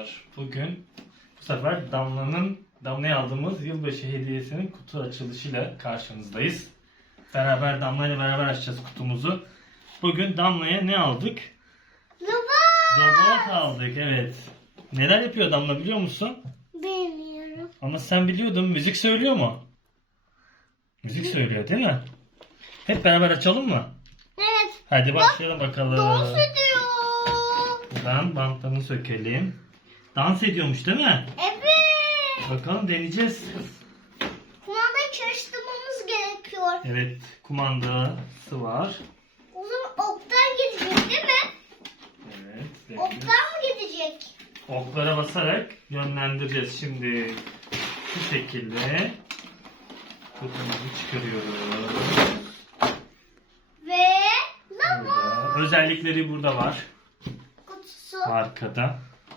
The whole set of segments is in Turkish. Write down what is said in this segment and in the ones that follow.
arkadaşlar. Bugün bu sefer Damla'ya aldığımız yılbaşı hediyesinin kutu açılışıyla karşınızdayız. Damla'yla beraber açacağız kutumuzu. Bugün Damla'ya ne aldık? Robot aldık, evet. Neler yapıyor Damla biliyor musun? Bilmiyorum. Ama sen biliyordun. Müzik söylüyor mu? Müzik söylüyor değil mi? Hep beraber açalım mı? Evet. Hadi başlayalım bakalım. Dans ediyor. Buradan bantlarını sökelim. Dans ediyormuş değil mi? Evet. Bakalım deneyeceğiz. Kumandayı çalıştırmamız gerekiyor. Evet, kumandası var. O zaman oktan gidecek değil mi? Evet. Oktan mı gidecek? Oklara basarak yönlendireceğiz. Şimdi şu şekilde kutumuzu çıkarıyoruz. Ve Burada. Özellikleri burada var. kutusu. Arkada.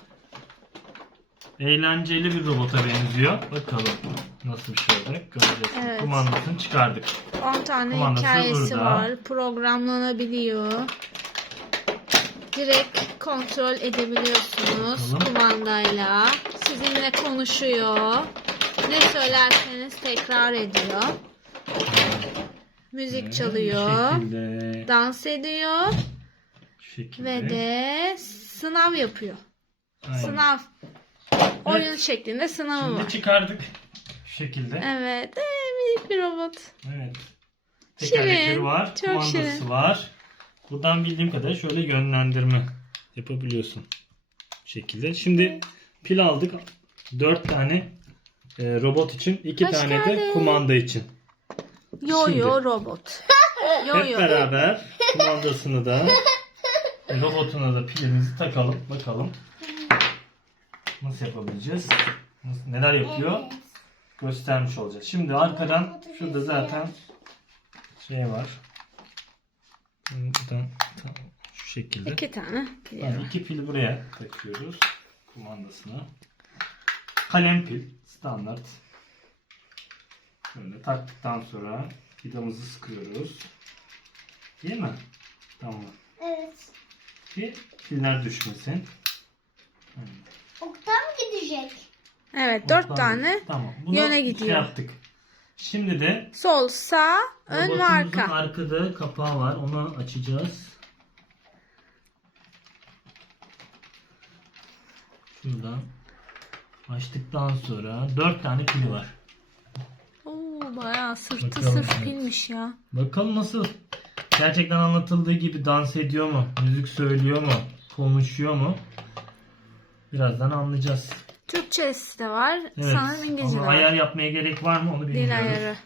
Eğlenceli bir robota benziyor. Bakalım nasıl bir şey olacak göreceğiz. Evet. Kumandasını çıkardık. 10 tane Kumandası hikayesi burada. var. Programlanabiliyor. Direkt kontrol edebiliyorsunuz Bakalım. kumandayla. Sizinle konuşuyor. Ne söylerseniz tekrar ediyor. Müzik çalıyor. Bu şekilde. Dans ediyor. Şu şekilde. Ve de sınav yapıyor. Aynen. Sınav. Oyun şeklinde sınavı Şimdi var. çıkardık. Şu şekilde. Evet. Minik bir robot. Evet. Tekerlekleri Şirin, var. çok Kumandası şirin. var. Buradan bildiğim kadarıyla şöyle yönlendirme yapabiliyorsun. Bu şekilde. Şimdi pil aldık. 4 tane robot için. 2 Hoş tane de geldin. kumanda için. Yo-yo Şimdi. robot. Hep Yo-yo. beraber kumandasını da robotuna da pilimizi takalım. Bakalım. Nasıl yapabileceğiz? Neler yapıyor? Evet. Göstermiş olacağız. Şimdi arkadan şurada zaten şey var. Buradan şu şekilde. 2 tane. Yani 2 pil buraya takıyoruz. Kumandasına. Kalem pil. Standart. Böyle taktıktan sonra vidamızı sıkıyoruz. Değil mi? Tamam. Evet. Ki piller düşmesin. Oktan mı gidecek? Evet 4 Oradan- tane Tamam. Bunu yöne şey gidiyor. yaptık. Şimdi de Sol, sağ, ön ve robotumuzun arka. arkada kapağı var. Onu açacağız. Şuradan açtıktan sonra 4 tane pili var. Oo, bayağı sırtı Bakalım, sırf evet. pilmiş ya. Bakalım nasıl? Gerçekten anlatıldığı gibi dans ediyor mu? Müzik söylüyor mu? Konuşuyor mu? Birazdan anlayacağız. Türkçesi de var. Evet. Sanırım İngilizce de Ama var. ayar yapmaya gerek var mı onu Dil bilmiyoruz. ayarı.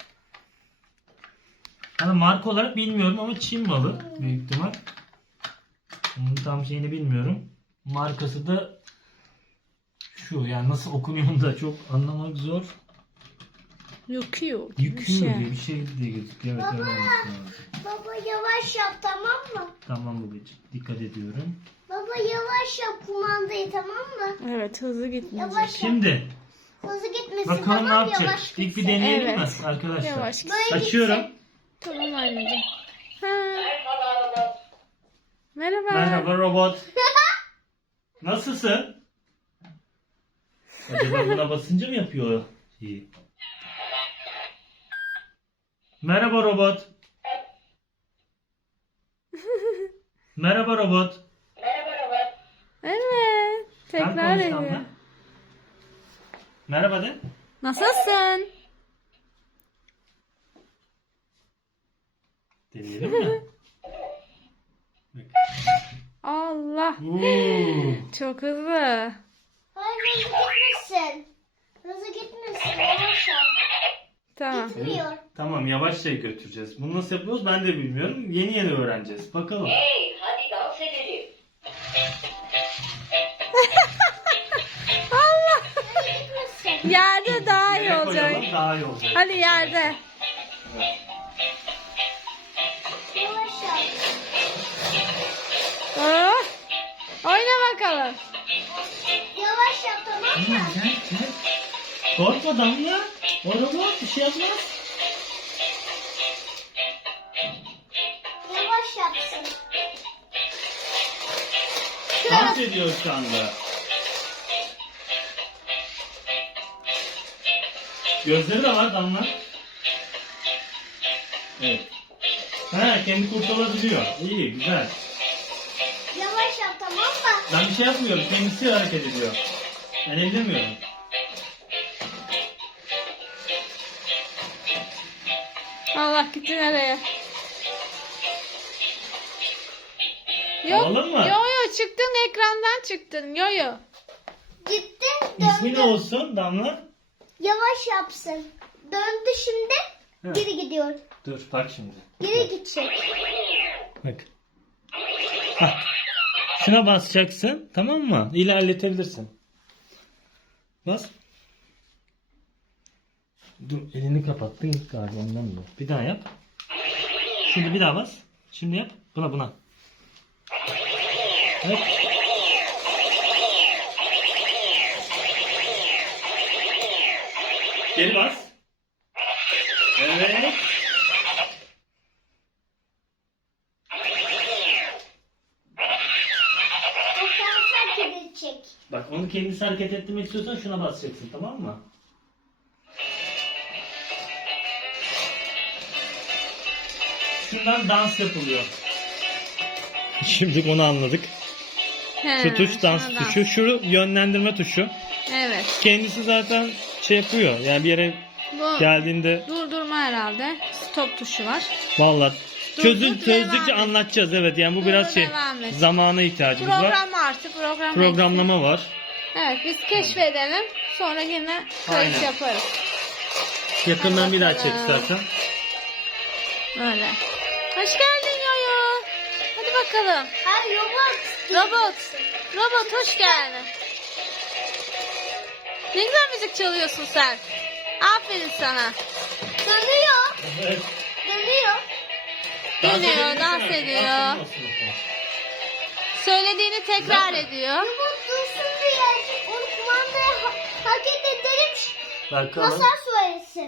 Yani marka olarak bilmiyorum ama Çin malı büyük ihtimal. Onun tam şeyini bilmiyorum. Markası da şu, yani nasıl okunuyor da çok anlamak zor. Yukio. Yükümlü diye bir şey diye gözüküyor. Evet, öyle olması lazım. Baba yavaş yap tamam mı? Tamam babacığım. Dikkat ediyorum. Baba yavaş yap kumandayı tamam mı? Evet hızlı gitmeyecek. Yavaş yap. Şimdi Hızlı gitmesin bakalım ne tamam yapacak. yavaş İlk bir gitsin. deneyelim Evet. mi arkadaşlar? Yavaş git. Böyle Açıyorum. gitsin. Tamam anneciğim. Ha. Merhaba. Merhaba robot. Nasılsın? Acaba buna basınca mı yapıyor? İyi. Merhaba robot. Merhaba robot. Evet. Sen Tekrar konuş ediyor. Damla. Merhaba de. Nasılsın? Deneyelim mi? Bak. Allah. Oo. Çok hızlı. Hayır hızlı gitmesin. Hızlı gitmesin yavaş yap. Tamam. Gitmiyor. Tamam, yavaşça götüreceğiz. Bunu nasıl yapıyoruz ben de bilmiyorum. Yeni yeni öğreneceğiz. Bakalım. Hey, hadi dans edelim. Gitmesin. Yerde daha iyi Yere olacak. koyalım, daha iyi olacak. Hadi yerde. Yavaş yap. Oh. Oyna bakalım. Yavaş yap tamam mı? Gel, gel. Korkma Damla. O robot bir şey yapmaz. Yavaş yapsın. Dans ediyor şu anda. Gözleri de var Damla. Evet. Ha, kendi kurtulabiliyor. İyi, güzel. Yavaş yap, tamam mı? Ben bir şey yapmıyorum. Kendisi hareket ediyor. Ben ellemiyorum. Allah gitti nereye? Yok. Alalım mı? Yo yo çıktın ekrandan çıktın. Yo yo. Gitti, İsmi ne döndü. olsun Damla? Yavaş yapsın. Döndü şimdi. Ha. Geri gidiyor. Dur bak şimdi. Geri gidecek. Bak. Hah. Şuna basacaksın, tamam mı? İlerletebilirsin. Bas. Dur, elini kapattın galiba ondan mı? Bir daha yap. Şimdi bir daha bas. Şimdi yap. Buna. Evet. Geri bas. Evet. O kendisi hareket edecek. Bak onu kendisi hareket ettirmek istiyorsan şuna basacaksın, tamam mı? Şundan dans yapılıyor. Şimdi onu anladık. He, Şu tuş dans şuna tuşu, şu yönlendirme tuşu. Evet. Kendisi zaten şey yapıyor. Yani bir yere Bu geldiğinde durdurma herhalde. Stop tuşu var. vallahi Dur, çözdükçe devam et. anlatacağız, evet. Yani bu biraz şey, devam et. zamana ihtiyacımız var. Program artı program. Programlama var. Evet biz keşfedelim. Sonra yine kayıt Aynen. yaparız. Yakından bir daha Hadi çek bakalım. istersen. Öyle. Hoş geldin Yoyo. Hadi bakalım. Hayır, robot. Robot. Robot hoş geldin. Ne güzel müzik çalıyorsun sen. Aferin sana. Dönüyor. Evet. Dönüyor. Dönüyor, edebilirsin dans artık. ediyor. Dans olsun. Söylediğini tekrar ediyor. Robot dursun diye onu kumandaya hareket edelim. Bakalım. Basar